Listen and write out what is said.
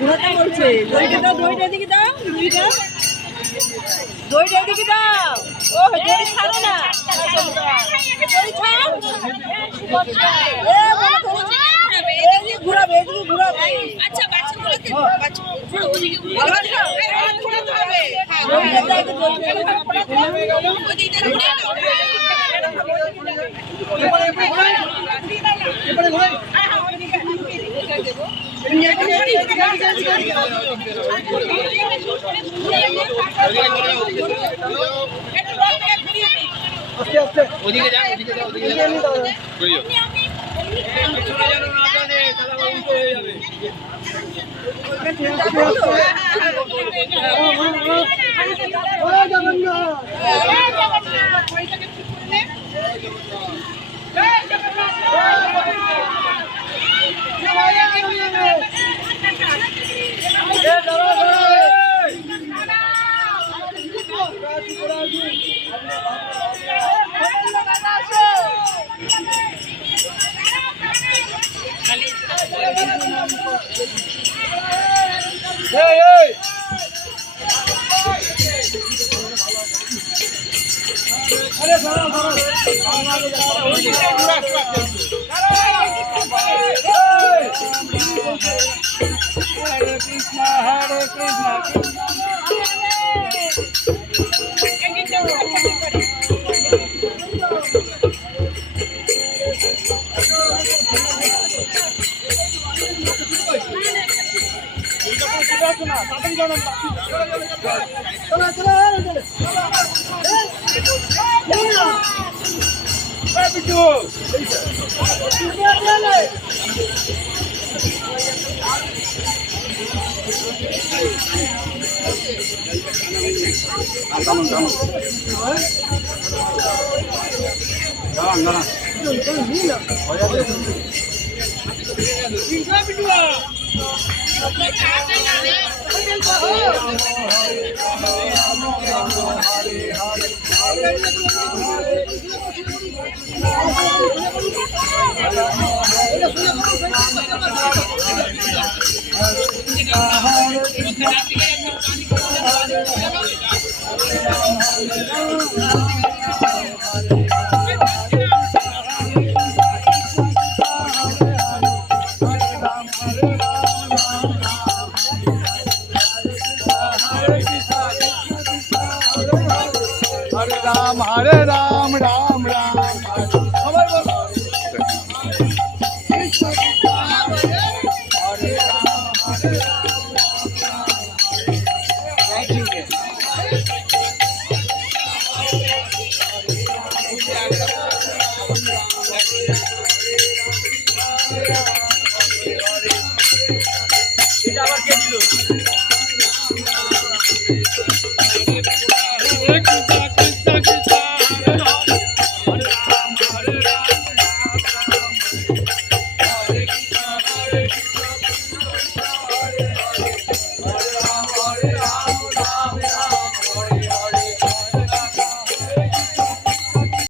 ঘোরাটা বলছে দইটা দাও, দইটা এদিকে দাও, দইটা দইটা এদিকে দাও। ও দই ছাড়ো না, দই ছাড়। এদিকে ঘুরাবে, এদিকে ঘুরাবে। আচ্ছা বাচ্চাগুলোকে ওদিকে ঘোরাতে হবে। আস্তে আস্তে ওদিকে যাও, ওদিকে যাও, ওদিকে যাও, করিও চলে যাও না জানে তাহলে উল্টো হয়ে যাবে। Hare Krishna, Hare Krishna, Hare Ram, Ram Ram, সবাই বলো কৃষ্ণ কৃষ্ণ হরে রাম, হরে এটা আবার কে দিল? Hare